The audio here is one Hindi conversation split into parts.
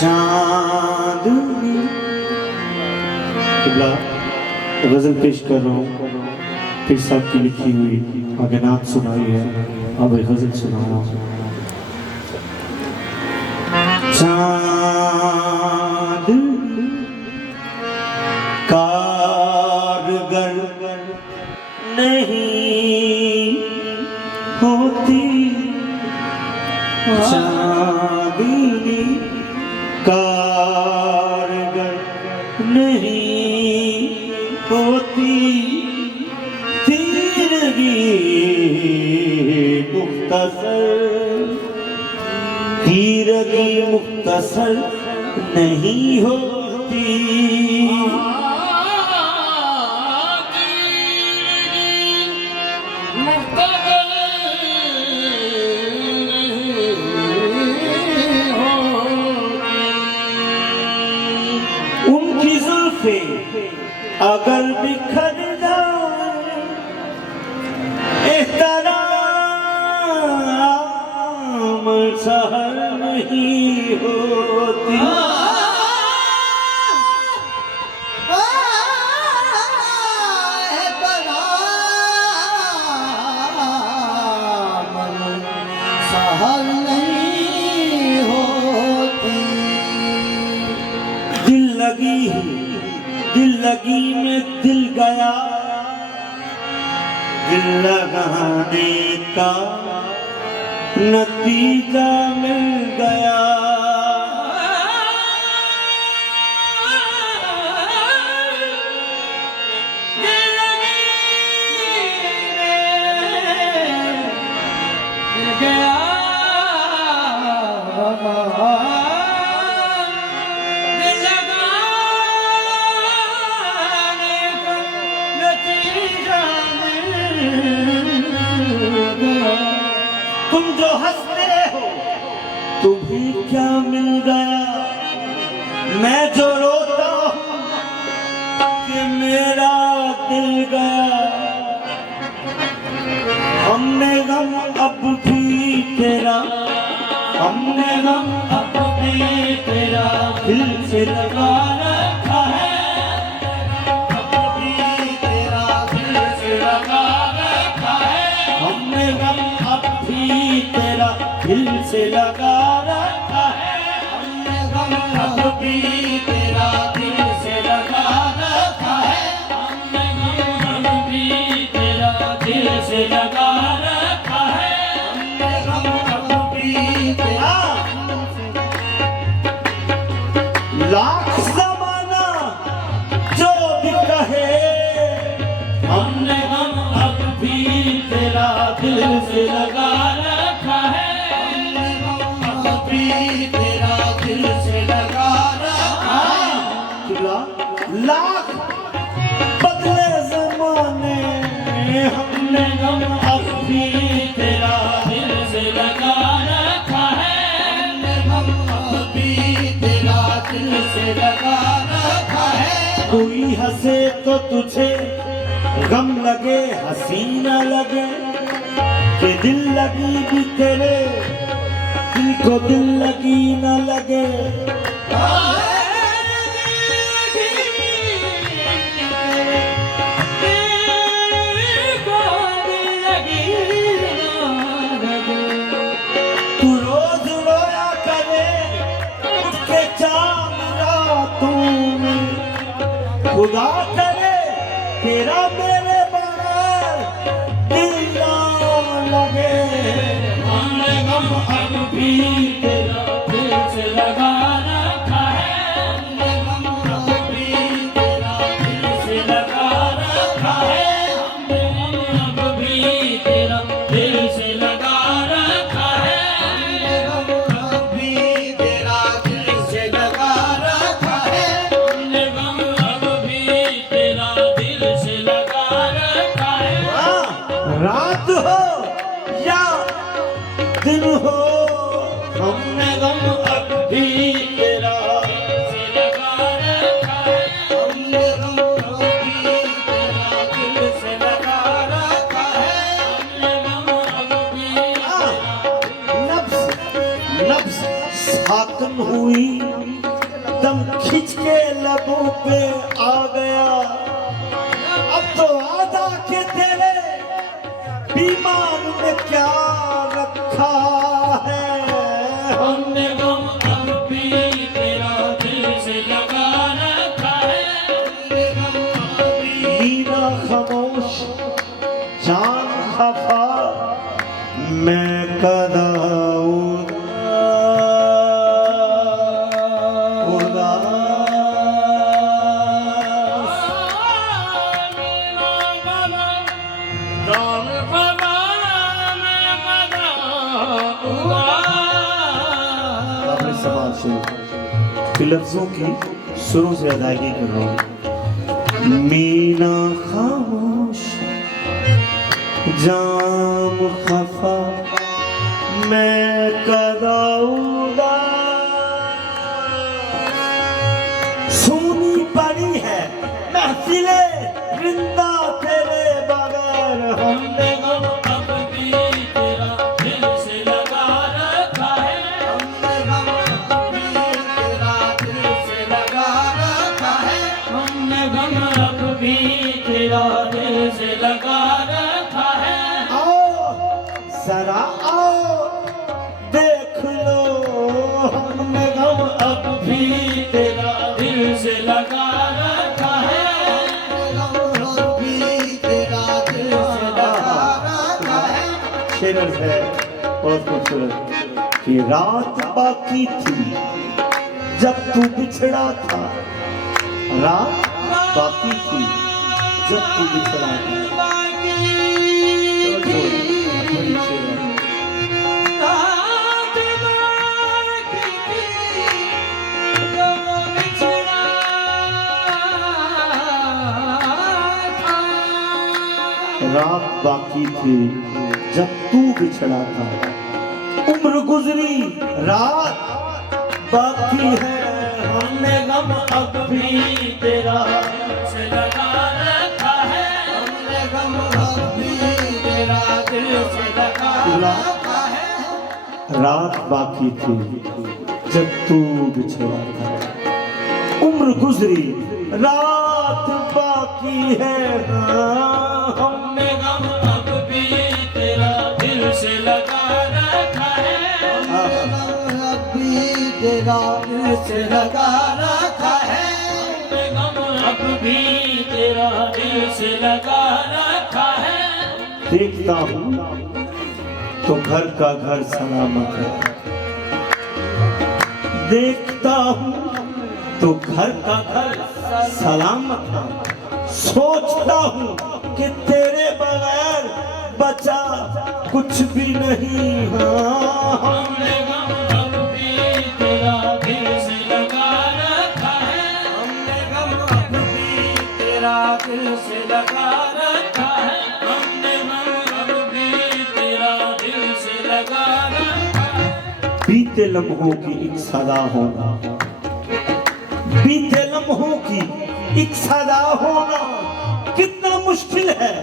चांदनी गजल पेश कर रहा हूँ फिर साहब की लिखी हुई आगे नात सुनाई है अब गजल सुनाऊँ। चांदनी कारगर नहीं होती, चांदनी कारगर नहीं होती, तीरगी मुख्तसर नहीं होती। उनकी जुल्फे अगर बिखर जाए एहतराम सहर नहीं होती। सहर नहीं होती। दिल लगी में दिल गया, दिल लगाने का नतीजा मिल गया। तुम जो हंसते हो तुम्हें क्या मिल गया, मैं जो रोता हूँ कि मेरा दिल गया। हमने गम अब भी तेरा, हमने गम अब भी तेरा दिल से लगा रखा है, अब भी तेरा दिल से लगा रखा है। हमने गम अब भी तेरा दिल से लगा रखा है, हमने गम अब भी तेरा दिल से लगा रखा है, हमने गम अब भी तेरा दिल से लगा रखा है, हमने गम अब भी तेरा। लाख ज़माना जो भी कहे, हमने गम अब भी तेरा दिल से लगा रखा है, हमने गम अब भी तेरा दिल से लगा रखा है। लाख बदले ज़माने, हमने गम अब भी तेरा दिल से लगा रखा है, हमने गम अब भी तेरा दिल से लगा रखा है। कोई हंसे तो तुझे गम लगे, हंसी न लगे, कि दिल लगी भी तेरे दिल को दिल लगी न लगे। तू रोज रोया करे उठ के चांद रातों में, खुदा करे तेरा मेरे बगैर दिल ना लगे। हमने गम अब भी तेरा दिल से लगा रखा है, हमने गम अब भी तेरा दिल से लगा रखा है, हमने गम अब भी तेरा दिल से लगा रखा है, हमने गम अब भी तेरा दिल से लगा रखा है, हमने गम अब भी तेरा दिल से लगा रखा है। रात हो या दिन हो, हमने गम अब भी तेरा से लगा रखा है, हमने गम अब भी तेरा दिल से लगा रखा है, हमने गम अब भी नफ्स साकन हुई, दम खिंच के लबों पे आ गया, अब तो आधा के तेरे बीमार में क्या रखा है, हमने गम अब भी तेरा दिल से लगा रखा है, हमने गम अब भी मीरा खामोश जान खफा मैं कदा लफ्जों की सुरों से अदायगी कर रहा हूँ। मीना खामोश जाम खफा मैं कदाऊंगा, सुनी पड़ी है महफिले वृंदा तेरे बगैर, हमने गम अब भी तेरा दिल से लगा रखा है, हमने गम अब भी तेरा दिल से लगा रखा है, हमने गम अब भी तेरा दिल से लगा रखा है। आओ जरा आओ देख लो, हमने गम अब भी तेरा दिल से लगा रखा है, शेर है बहुत खूबसूरत कि रात बाकी थी जब तू बिछड़ा था, रात बाकी थी जब तू बिछड़ा था, रात बाकी थी जब तू बिछड़ा था, उम्र गुजरी रात बाकी है, हमने गम अब भी तेरा से लगा रखा है, हमने गम अब भी तेरा दिल से लगा रखा है, रात बाकी थी जब तू बिछड़ा था, उम्र गुजरी रात बाकी है, हमने गम अब भी तेरा दिल से लगा रखा है, हमने गम अब भी तेरा दिल से लगा रखा है, हमने गम अब भी तेरा दिल से लगा रखा है। देखता हूँ तो घर का घर सलामत है, देखता हूँ तो घर का घर सलामत है, सोचता हूँ कि तेरे बगैर बचा कुछ भी नहीं, हमने गम अब भी तेरा दिल से लगा रखा है, हमने गम अब भी तेरा दिल से लगा रखा है, हमने गम अब भी तेरा दिल से लगा रखा है। बीते लम्हों की एक सदा होना, बीते लम्हों की एक सदा होना कितना मुश्किल है,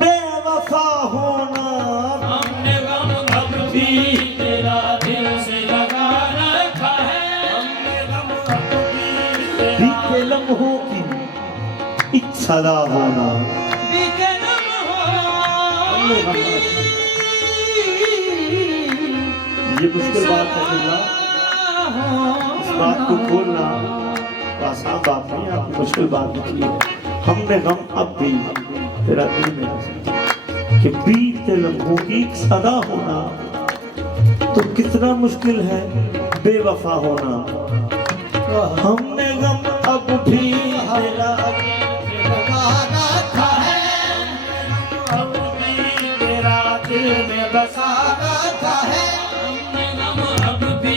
बेवफा होना, हमने गम अब भी तेरा दिल से लगा रखा है, हमने गम अब भी बीते लम्हों की एक सदा होना, बीते लम्हों ये मुश्किल बात है, इस बात को खोलना आसान बात नहीं, आप मुश्किल बात नहीं है, हमने गम अब भी तेरा दिल में कि बीते लम्हों की सदा होना तो कितना मुश्किल है बेवफा होना, हमने गम अब भी तेरा लगा रखा है, अब भी तेरा दिल में बसा रखा है, हमने गम अब भी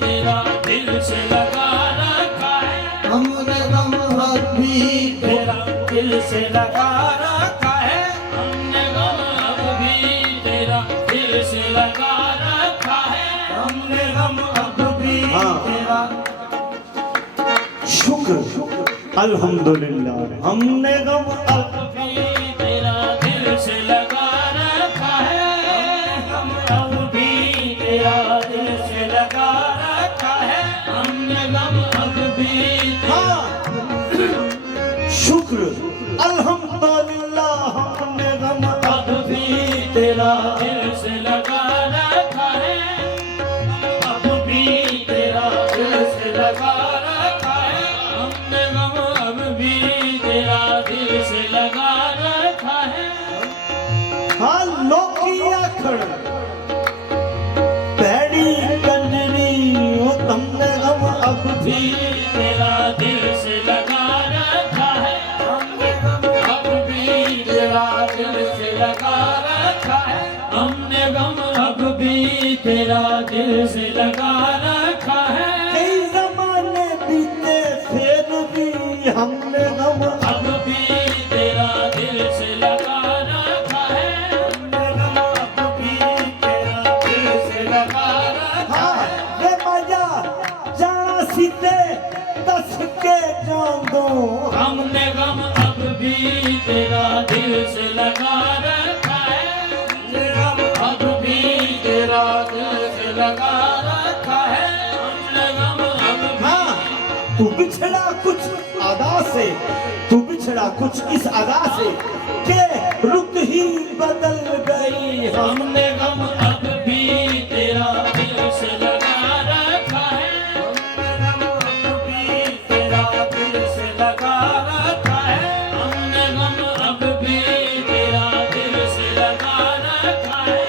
तेरा दिल से लगा रखा है, हमने गम अब भी तेरा दिल से लगा रखा है, हमने गम शुक्र अल्हम्दुलिल्लाह हमने गम अब भी तेरा दिल से लगा रखा है, हम अब भी तेरा दिल से लगा रखा है, हमने गम अब भी हाँ शुक्र अल्हम्दुलिल्लाह हमने गम अब भी तेरा दिल से लगा रखा है, अब भी तेरा दिल से लगा रखा है, हमने गम अब भी तेरा दिल से लगा रखा है। हाँ लोकी आखड़ पैड़ी कंजरी वो तुमने गम अब भी भी तेरा दिल से लगा रखा है, हमने गम अब भी तेरा दिल से लगा रखा है, हमने गम अब भी तेरा दिल से लगा रखा है। कई जमाने बीते फिर भी हमने गम अब भी तेरा दिल से लगा रखा है, हमने गम अब भी तेरा दिल से लगा रखा हाँ है। वे मजा जाना सीते दस के जान दो हमने गम अब भी तेरा दिल से लगा रखा है, हमने गम अब भी तेरा दिल से लगा रखा है, हमने गम अब भी हाँ तू बिछड़ा कुछ अदा से तू बिछड़ा कुछ इस अदा से के रुत ही बदल गई हमने गम अब भी तेरा दिल से लगा रखा है, हमने गम अब भी तेरा दिल से लगा रखा है, हमने गम अब भी तेरा दिल से लगा रखा है।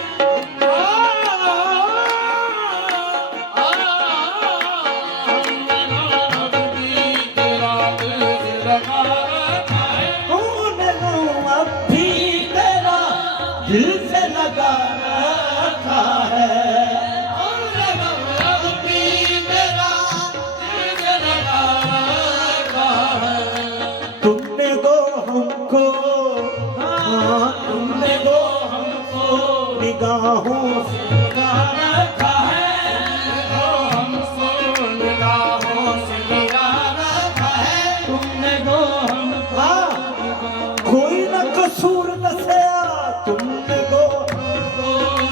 हमने गम अब भी तेरा दिल से लगा रखा है, हमने गम अब भी तेरा दिल से लगा रखा है हमने गम अब भी तेरा दिल से लगा रखा है। तुमने दो हमको हाँ तुमने दो हमको निगाहों से लगा रखा है, दो हमको निगाहों से लगा रखा है, तुमने दो हमको हाँ कोई न कसूर न सया तुमने दो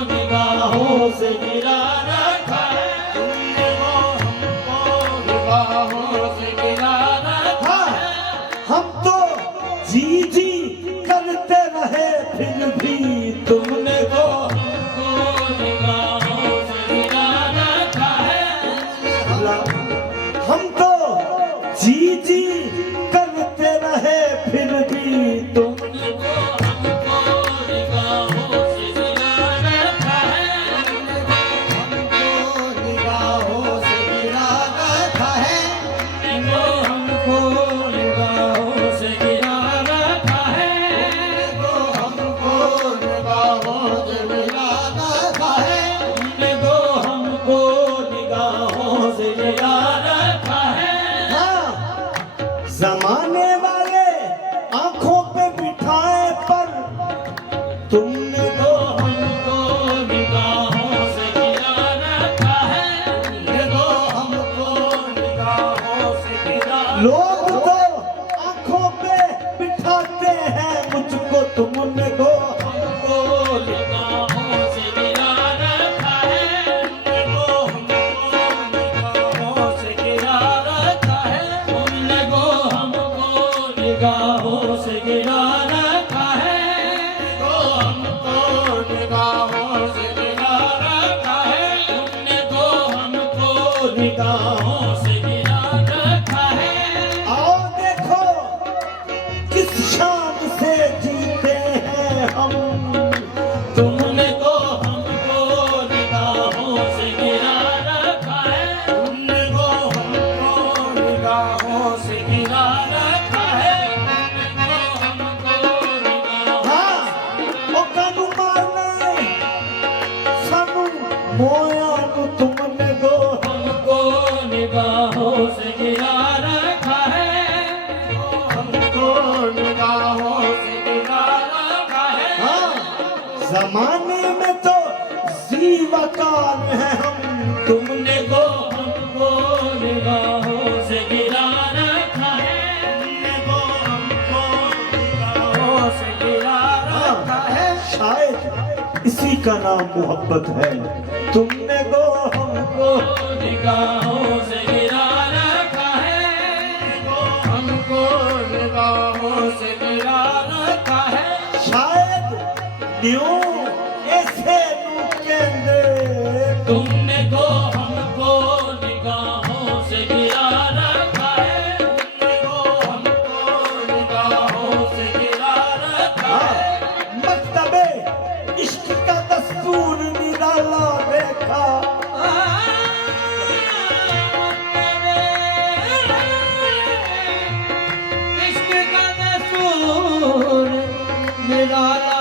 निगाहों से गिरा रखा है, तुमने दो हमको निगाहों से गिरा रखा हाँ है। हम तो जी जी करते रहे फिर भी तुमने दो हमको निगाहों से गिरा रखा है, हम तो जी जी करते रहे फिर भी तुम तुमको हमको निगाहों से गिरा रखा है, हमको निगाहों से गिरा रखा है, तुमको हमको निगाहों से गिरा रखा है, हमको निगाहों से गिरा रखा है, तुमने दो हमको निगाहों से गिरा रखा है। हाँ जमाने वाले आंखों पे बिठाए पर तुमने दो हमको निगाहों से गिरा रखा है, तुमने दो हमको निगाहों से गिरा लोग तो आंखों पे बिठाते हैं मुझको तुमने दो हमको निगाहों से गिरा रखा है, तुमने दो हमको निगाहों से गिरा रखा है, तुमने दो हमको निगाहों से गिरा रखा है, दो हमको निगाहों से गिरा रखा है, तुमने दो हमको निगाहों से गिरा रखा है। आओ देखो किस शान से जीते हैं हम तुमने तो हमको निगाहों से गिरा रखा है, तुमने तो हमको निगाहों से गिरा रखा है, तुमने तो हमको निगाहों हाँ ओ कानू मारने सानू मोया नु तुमने दो हमको निगाहों से गिरा रखा है, हमको निगाहों से गिरा रखा है। हाँ जमाने में तो जीवकार है हम तुमने को हमको निगाहों से गिरा रखा इसी का नाम मोहब्बत है। तुमने गो हमको निगाहों से गिरा रखा है, हमको निगाहों से गिरा रखा है। शायद न्यू ऐसे नू कहंदे तुमने गो हमको निगाहों से गिरा रखा है, तुमने गो हमको निगाहों से गिरा रखा है। मकतबे इश्क का दस्तूर निराला देखा। इश्क का दस्तूर निराला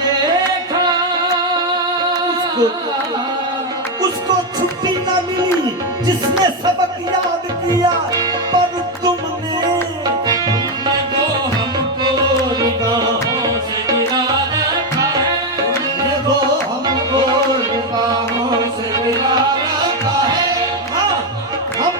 देखा। उसको छुट्टी ना मिली जिसने सबक याद किया, पर तुमने तुमने गो हमको निगाहों से गिरा रखा है, तुमने गो हमको निगाहों से गिरा रखा है। हाँ, हम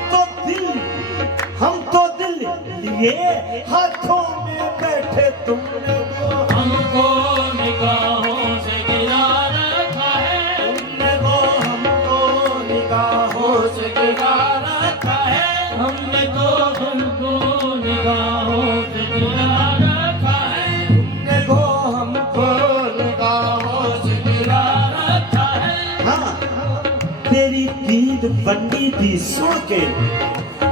तो दिल लिए हाथों में बैठे। तुमने गो हमको निगाहों से गिरा रखा है, तुमने गो हमको निगाहों से गिरा रखा है। हमने गो हमको निगाहों से गिरा रखा है, तुमने गो हमको निगाहों से गिरा रखा है। हाँ, तेरी दीद बंदी थी सुन के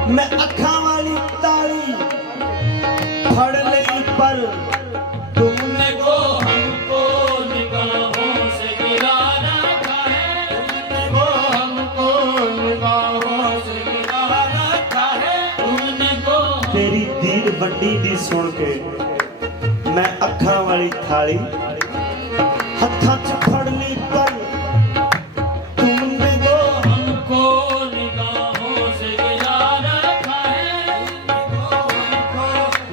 मैं अखा वाली ताली फड़ लई, पर तुमने गो हमको निगाहों से गिरा रखा है, तुमने गो हमको निगाहों से गिरा रखा है। तुमने गो तेरी दीद बंदी दी सुन के मैं अखा वाली थाली हत्था च फड़ ली, पर तुमने गो हमको निगाहों से गिरा रखा है,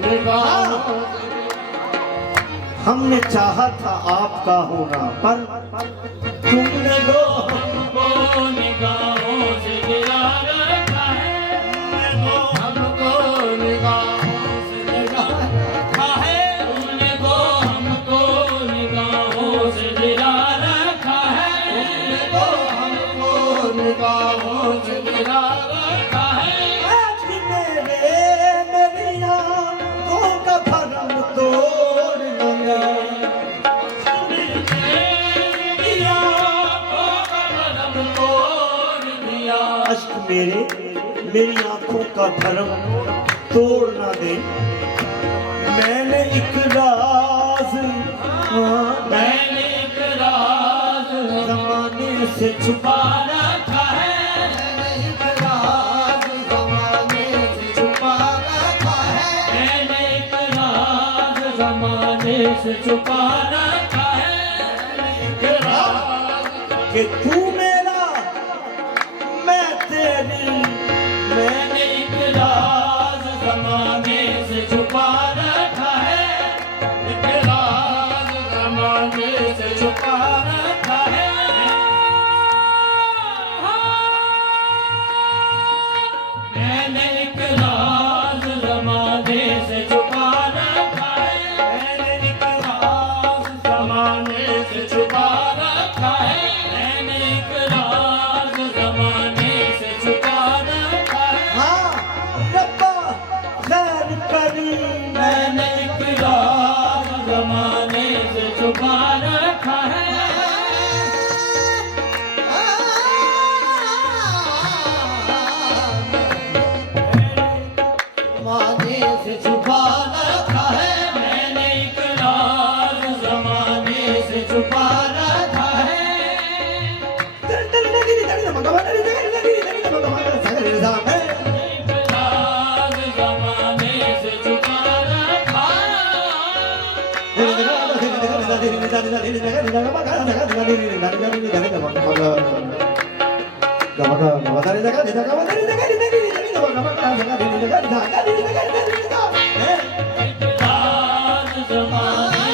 निगाहों हमने चाहा था आपका होना, पर तुमने गो हमको निगाहों से गिरा रखा है, हमको निगाहों से गिरा रखा है। तुमने गो हमको निगाहों से गिरा रखा है, तुमने गो हमको निगाहों से गिरा रखा है। आज मेरी आंखों का भरम तोड़ लगा। अश्क मेरी आंखों का भरम तोड़ ना दे। मैंने एक राज मैंने एक राज जमाने से छुपा छुपा रखा है, मैंने एक राज ज़माने से छुपा रखा है, मैंने एक राज ज़माने से छुपा रखा है। एक राज कि तू मेरा मैं तेरी। मैंने एक राज ज़माने से छुपा रखा है, एक राज ज़माने से छुपा रखा है। मैंने एक राज ज़माने से छुपा रखा है, मैंने एक राज ज़माने से छुपा रखा है, मैंने एक राज ज़माने से छुपा रखा है। हाँ रब्बा खैर करी। मैंने एक राज ज़माने से छुपा रखा है। ज़माने से छुपा रखा है, मैंने एक राज ज़माने से छुपा रखा है। एक राज ज़माने से छुपा रखा एक राज ज़माने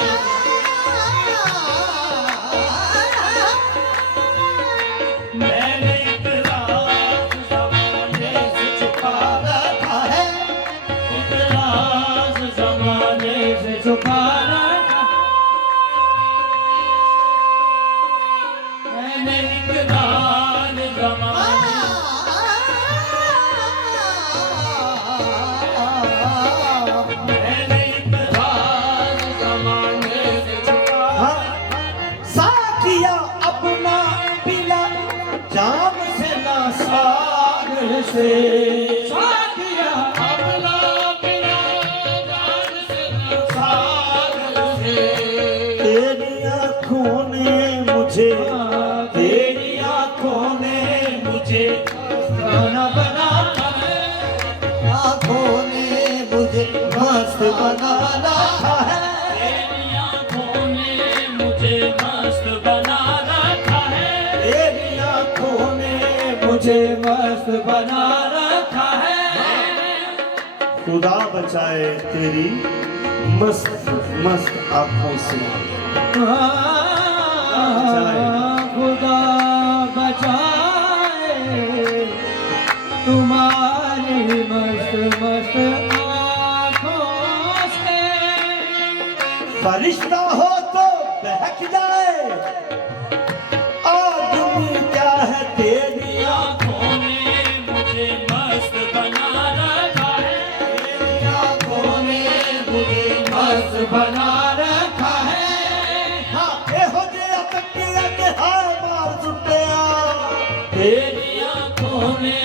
मैंने एक राज ज़माने से छुपा रखा है, एक राज ज़माने से छुपा रखा। से साथिया अबला मेरा जान से सागर से तेरी आंखों ने मुझे तेरी आंखों ने मुझे गाना बनाया है आंखों ने मुझे मस्त बना रखा है तेरी आंखों ने मुझे मस्त बना रखा है तेरी आंखों ने मुझे मस्त बना रखा है खुदा बचाए तेरी मस्त मस्त आंखों से। खुदा बचाए तुम्हारी मस्त मस्त आँखों से फरिश्ता हो तो बहक जाए आदमी क्या है तेरी आँखों ने मुझे मस्त बना रखा है तेरी आँखों ने मुझे मस्त बना रखा है हाँ एहो जे तकिया के हाय मार सुटिया तेरी आँखों ने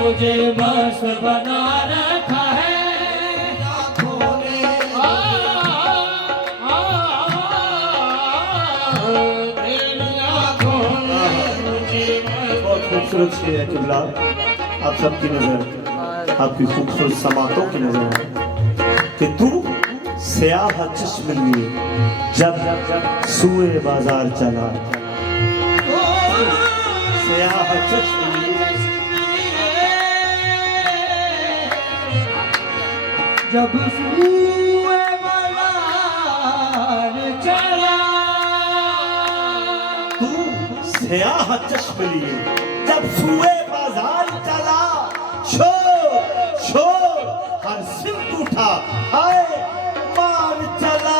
मुझे मस्त बना रखा है आंखों ने तेरी आँखों ने मुझे बहुत खूबसूरत शेर है किबला। आप सबकी नजर आपकी खूबसूरत समातों की नजर है कि तू स्याह चश्म लिए जब सुए बाजार चला स्याह चश्म लिए जब सुए बाजार चला तू स्याह चश्म लिए जब सुए बाजार चला शोर शोर हर सिमट उठा हाय मार चला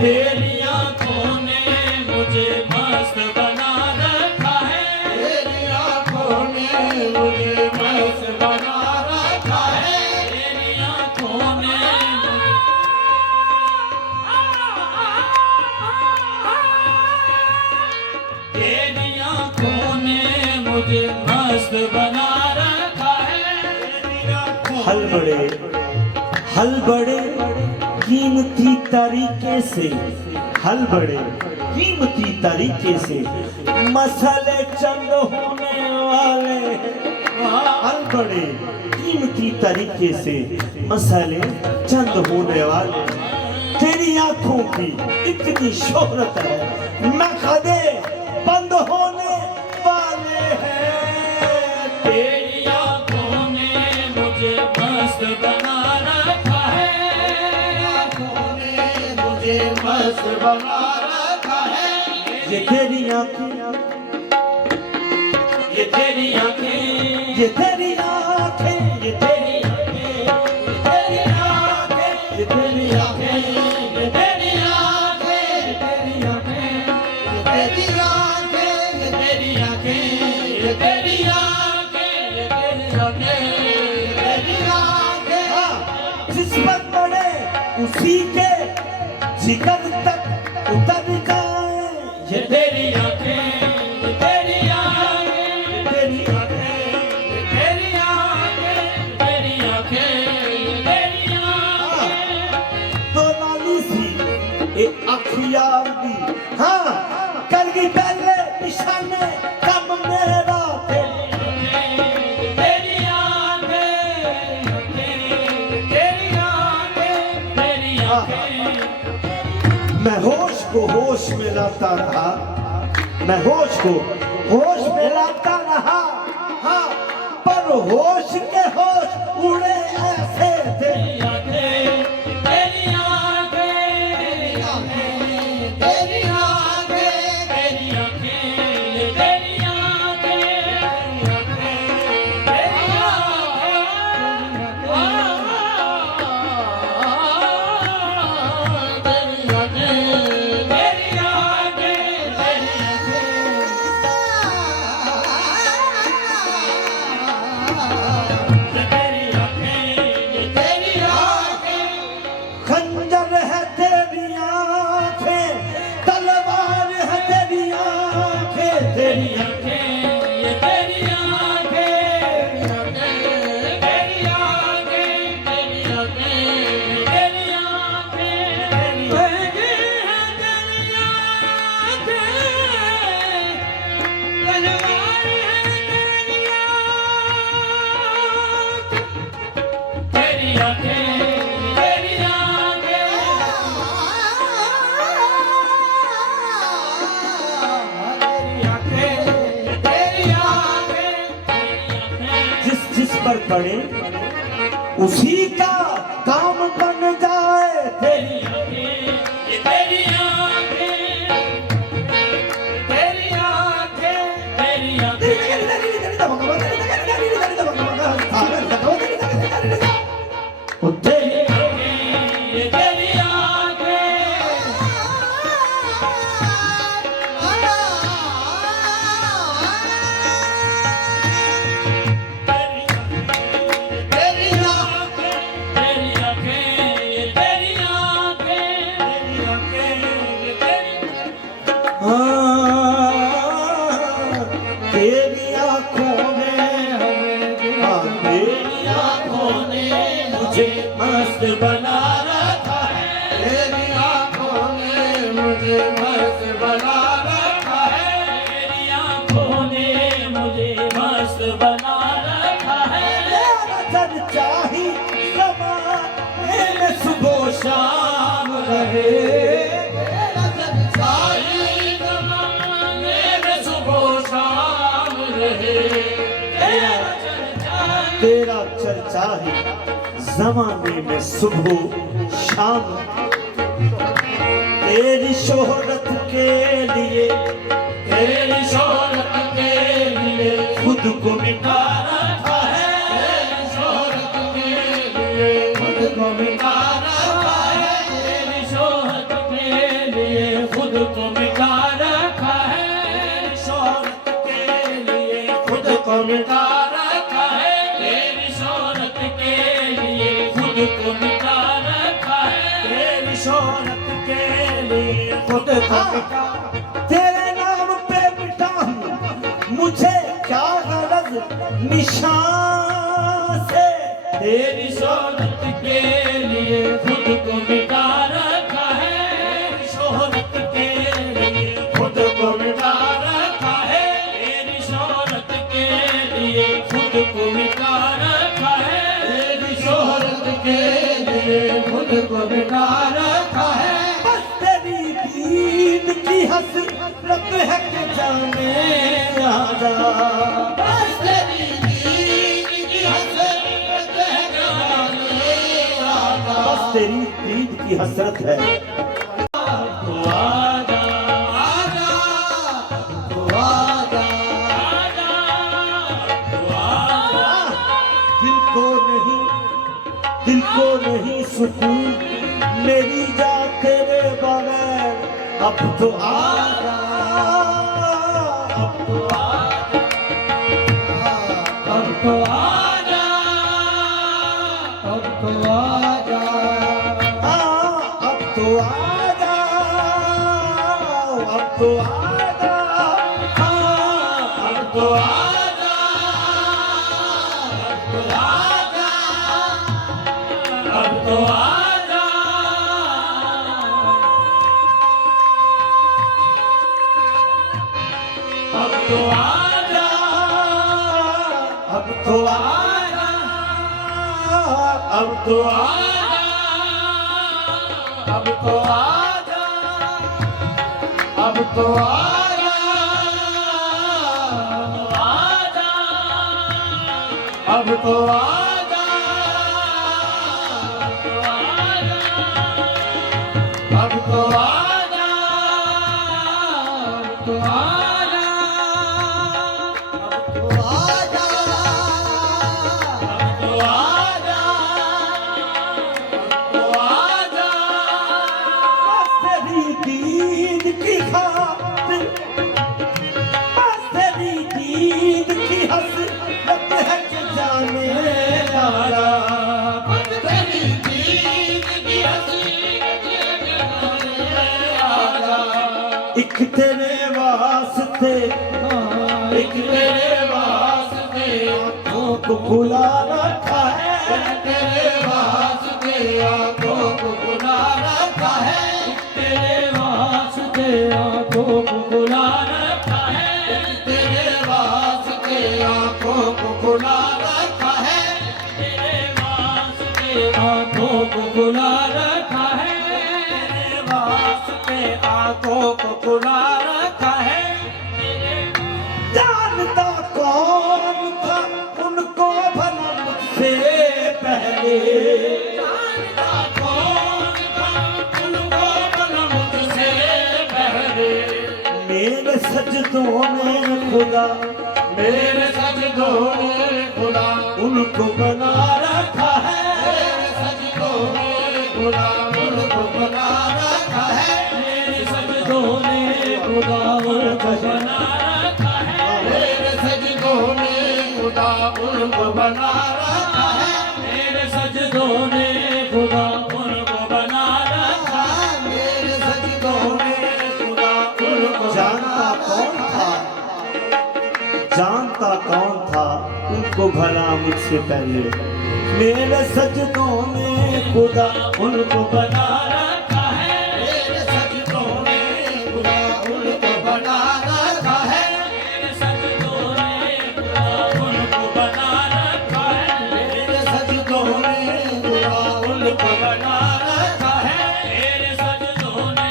तेरी आँखों ने मुझे मस्त बना रखा है तेरी आँखों ने मुझे मस्त बना रखा है तेरी आँखों ने तेरी आँखों ने मुझे मस्त बना रखा है तेरी आँखों हल बड़े कीमती तरीके से हल बड़े कीमती तरीके से मसले चंद होने वाले हल बड़े कीमती तरीके से मसले चंद होने वाले तेरी आंखों की इतनी शोहरत है नखदे बंद होने वाले हैं तेरी आँखों ने मुझे मस्त बना रखा है आँखों ने मुझे मस्त बना रखा है ये तेरी आंखें ये तेरी आँखें ये तेरी आंखें ये तेरी ये तेरी आँखें ये तेरी आँखें ये तेरी आँखें तेरी आंखें ये तेरी आँखें ये तेरी आँखें ये तेरी आँखें तेरी आंखें हाँ, जिस पर पड़े उसी के जिगर तक उतर जाए ये तेरी आँखें ये तेरी आँखें तेरी ये तेरी आँखें तेरी आँखें तेरी आँखें तो लाली सी एक अखियार दी हाँ कर गई पहले निशाने कब मेरा तेरी आँखें तेरी आँखें तेरी आँखें मैं होश को होश में लाता रहा मैं होश को होश में लाता रहा हाँ पर होश के होश उड़े ऐसे थे तेरी आँखें तेरी आँखें तेरी आंखें तेरी आँखें तेरी आँखें तेरी खंजर है तेरी आंखें तलवार है तेरी आंखें तेरी आँखें ये तेरी आँखें पड़े उसी का काम बन जाए। तेरी आंखें, ये तेरी आंखें, तेरी आंखें, तेरी आंखें, ओ तेरी ये तेरी आंखें, तेरी आंखें तेरी आंखें, ये तेरी आंखें, तेरी आंखें, ये तेरी तेरी आंखों ने तेरी आंखों ने मुझे मस्त बना रखा है। तेरी आंखों ने मुझे मस्त बना रखा है। तेरी आंखों ने मुझे मस्त बना रखा है। चर्चा ही ज़माने में सुबह शाम रहे। तेरा चर्चा सारी ज़माने में सुबह शाम रहे। तेरा चर्चा तेरा चर्चा ही जमाने में सुबह शाम। तेरी शोहरत के लिए तेरी शोहरत के लिए खुद को मिटा रखा है। तेरी शोहरत के लिए खुद को मिटा रखा है। तेरी शोहरत के लिए खुद को मिटा रखा है। तेरी शोहरत के लिए खुद को मिटा रखा है। तेरी शोहरत के लिए खुद को मिटा रखा है। तेरी शोहरत के लिए खुद को मिटा तेरे नाम पे मिटा हूँ, मुझे क्या गरज निशान से। तेरी शोहरत के लिए खुद को मिटा रखा है। तेरी शोहरत के लिए खुद को मिटा रखा है। तेरी शोहरत के लिए खुद को मिटा रखा है। तेरी शोहरत के लिए खुद को मिटा रखा है। बस तेरी दीद की हसरत है कि जाने आजा। बस तेरी दीद की हसरत है जाने आजा। बस तेरी दीद की हसरत है। तू आजा, आजा तू आजा। आजा, तू आजा। दिल को नहीं सुकून मेरी जा तेरे बगैर। अब तो आजा, अब तो अब तो आजा, अब तो आजा। अब तो आजा, अब तो आजा, अब तो आजा, अब तो आजा, अब तो आजा, अब तो आजा, अब तो आजा, अब तो आजा, अब तो आजा, अब तो आजा, अब तो आजा, अब तो आजा, तू आजा, अब तो आजा, अब तो आजा, बस तेरी दीद की खातिर, बस तेरी दीद की हसरत है कि जाने आजा। तेरी दीद की हसरत है जाने आजा। एक तेरे वास्ते, एक तेरे वास्ते आँखों को खुला रखा है। तेरे वास्ते आंखों को खुला रखा है। तेरे वास्ते आंखों को खुला रखा है। तेरे वास्ते आंखों को खुला रखा है। तेरे वास्ते आंखों को खुला रखा है। तेरे वास्ते आंखों को खुला रखा है। जानता कौन था उनको भला सजदों ने खुदा मेरे सजदों ने खुदा उनको बना रखा है। मेरे सजदों ने खुदा उनको बना रखा है। मेरे सजदों ने खुदा उनको बना रखा है। मेरे सजदों ने खुदा उनको बना रखा है। मेरे सजदों ने खुदा उनको बना रखा है। मेरे सजदों ने खुदा उनको जानता कौन था, जानता कौन था उनको भला मुझसे पहले। मेरे सजदों ने खुदा उनको बना रखा है। मेरे सजदों ने खुदा उनको बना रखा है। मेरे सजदों ने खुदा उनको बना रखा है। मेरे सजदों ने खुदा उनको बना रखा है। मेरे सजदों ने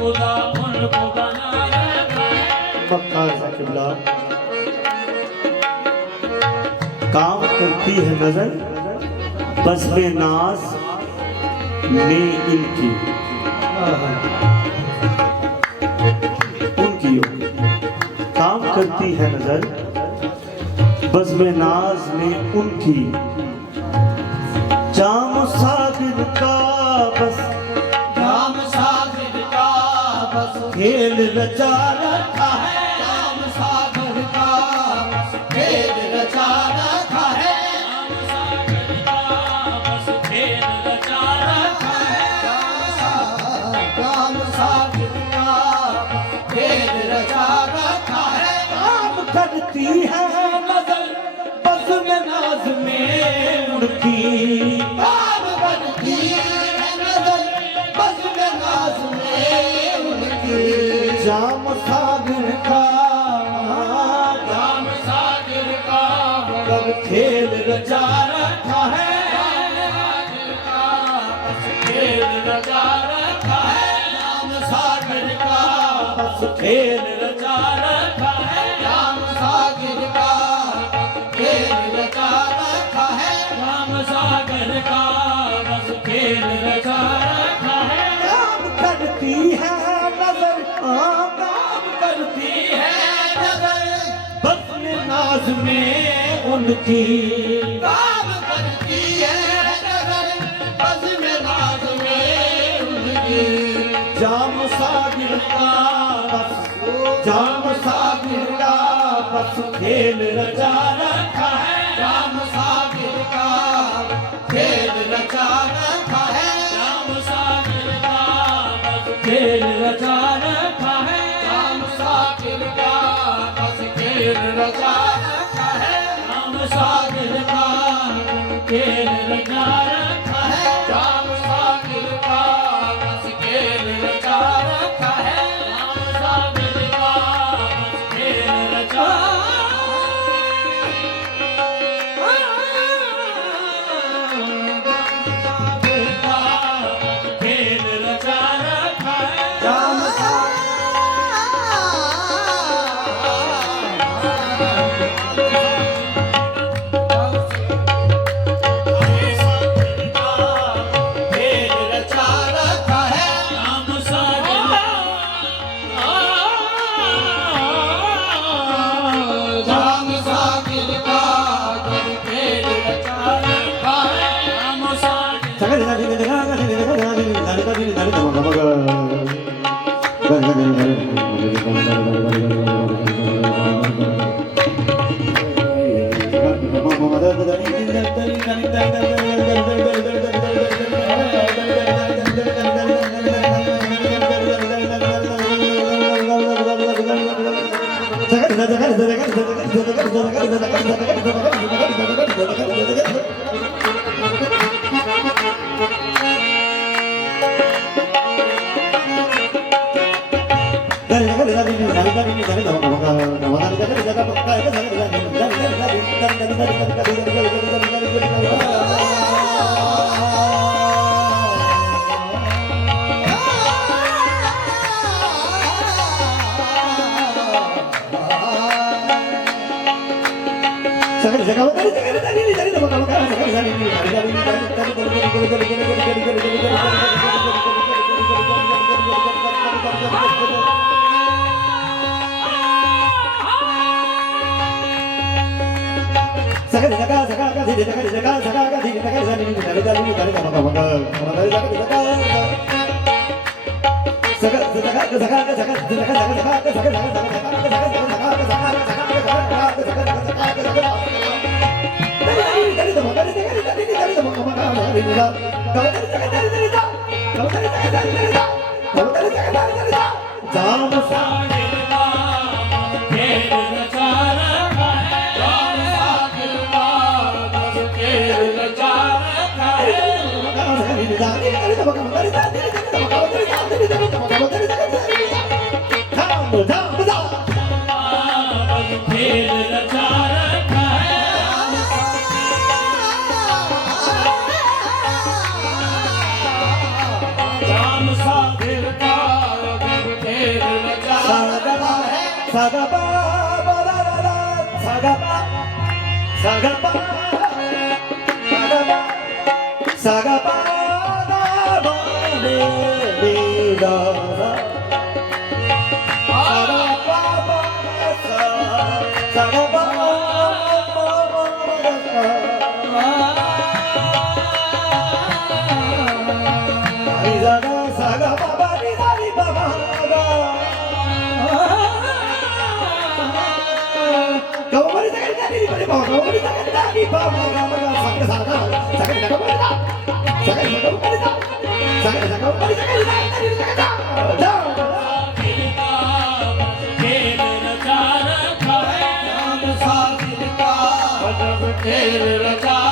खुदा उनको बना रखा है। मक्का किबला काम करती है नजर बज़्म नाज में इनकी, उनकी काम करती है नजर बज़्म नाज में उनकी। जाम सागिर का बस राम सागर का बस खेल रचा रखा है। राम सागर का बस खेल रचा रखा है। बस खेल रचा रखा है। राम सागर का बस खेल रचा रखा है। काम करती है नजर बज़्म नाज में उनकी। काम करती है नजर बज़्म नाज में उनकी। जाम सागर का राम सागर का कब खेल रचा रखा है। खेल रचा रखा है। राम सागर का बस खेल रचा रखा है। राम सागर का खेल रचा रखा है। राम सागर का बस खेल रचा रखा है। काम करती है नजर, काम करती है नजर बज़्म नाज में उनकी। काम करती है नजर बज़्म नाज में उनकी। जाम सागिर का बस, जाम सागिर का बस खेल रचा रखा है। राम सागर का खेल रचा रखा है। राम सागर का बस खेल रचा रखा है। राम सागर का बस खेल रचा रखा है। राम सागर का खेल रचा रखा है। राम सागर का बस खेल रचा रखा है। राम सागर का बस खेल रचा खेल रचा रखा है। जाम खेल रचा रखा है। राम सागर राम सागर का खेल रचा रखा है। Ram Sagar Thank you. जाम सागर नाम खेल रचा रखा है राम सागर नाम खेल रचा रखा है खेल रचा रखा है राम सागर का खेल रचा रखा है खेल रचा रखा है राम सागर का खेल रचा